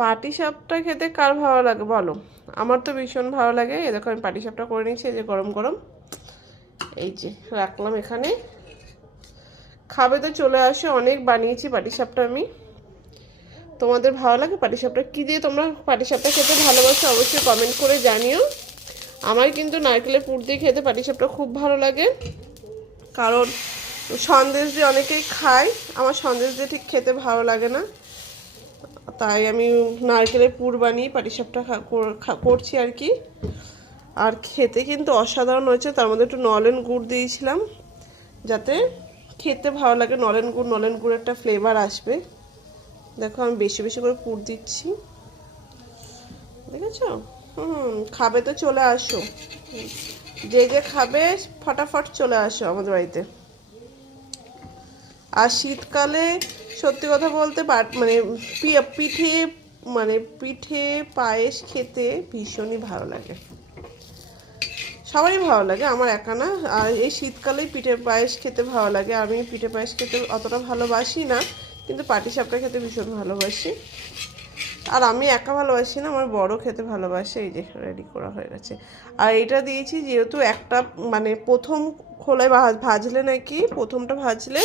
পাটিসাপটা খেতে কার ভালো লাগে বলো? আমার তো ভীষণ ভালো লাগে। এই দেখো আমি পাটিসাপটা করে নিয়েছি, এই যে গরম গরম, এই যে রাখলাম এখানে। খাবে তো চলে আসো, অনেক বানিয়েছি পাটিসাপটা আমি। তোমাদের ভালো লাগে পাটিসাপটা? কী দিয়ে তোমরা পাটিসাপটা খেতে ভালোবাসো অবশ্যই কমেন্ট করে জানিও। আমার কিন্তু নারকেলের পুর দিয়ে খেতে পাটিসাপটা খুব ভালো লাগে, কারণ সন্দেশ দিয়ে অনেকেই খায়, আমার সন্দেশ দিয়ে ঠিক খেতে ভালো লাগে না, তাই আমি নারকেলের পুর বানিয়ে পাটিসাপটা করছি আর কি। আর খেতে কিন্তু অসাধারণ হয়েছে, তার মধ্যে একটু নলেন গুড় দিয়েছিলাম যাতে খেতে ভালো লাগে। নলেন গুড়ের একটা ফ্লেভার আসবে। দেখো আমি বেশি বেশি করে পুর দিচ্ছি, দেখেছো? খাবে তো চলে আসো, যে যে খাবে ফটাফট চলে আসো আমাদের বাড়িতে। আর শীতকালে সত্যি কথা বলতে মানে পিঠে, মানে পিঠে পায়েস খেতে ভীষণই ভালো লাগে, সবারই ভালো লাগে, আমার একা না। আর এই শীতকালেই পিঠে পায়েস খেতে ভালো লাগে। আমি পিঠে পায়েস খেতে অতটা ভালোবাসি না, কিন্তু পাটিসাপটা খেতে ভীষণ ভালোবাসি। আর আমি একা ভালোবাসি না, আমার বড় খেতে ভালোবাসে। এই যে রেডি করা হয়ে গেছে। আর এটা দিয়েছি যেহেতু একটা মানে প্রথম খোলায় ভাজলে নাকি, প্রথমটা ভাজলে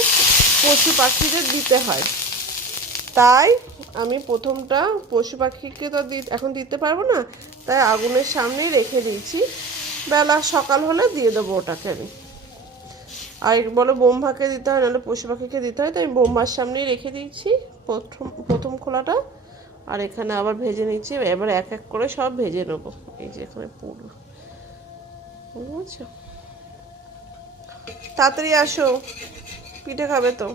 পশু পাখিদের দিতে হয়, তাই আমি প্রথমটা পশু পাখিকে তো এখন দিতে পারবো না, তাই আগুনের সামনেই রেখে দিয়েছি। বেলা সকাল হলে দিয়ে দেবো ওটাকে আমি। আর বলে বোম্বাকে দিতে হয়, নাহলে পশু পাখিকে দিতে হয়, তাই আমি বোম্বার সামনেই রেখে দিয়েছি প্রথম খোলাটা। আর এখানে আবার ভেজে নিচ্ছি, এবার এক এক করে সব ভেজে নেবো। এই যে এখানে পুরো, বুঝছো? তাড়াতাড়ি আসো, পিঠে খাবে তো।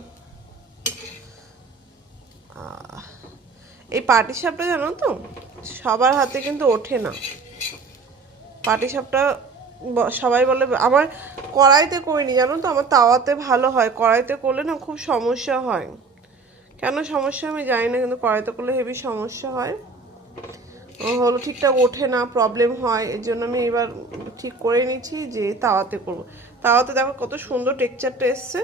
এই পাটিসাপটা জানো তো সবার হাতে কিন্তু ওঠে না। পাটিসাপটা সবাই বলে, আমার কড়াইতে করিনি জানো তো, আমার তাওয়াতে ভালো হয়, কড়াইতে করলে না খুব সমস্যা হয়। কেন সমস্যা আমি জানি না, কিন্তু কড়াইতে করলে হেভি সমস্যা হয়, হলো ঠিকঠাক ওঠে না, প্রবলেম হয়। এর জন্য আমি এবার ঠিক করে নিচ্ছি যে তাওয়াতে করব। তাওয়াতে দেখো কত সুন্দর টেক্সচারটা এসছে।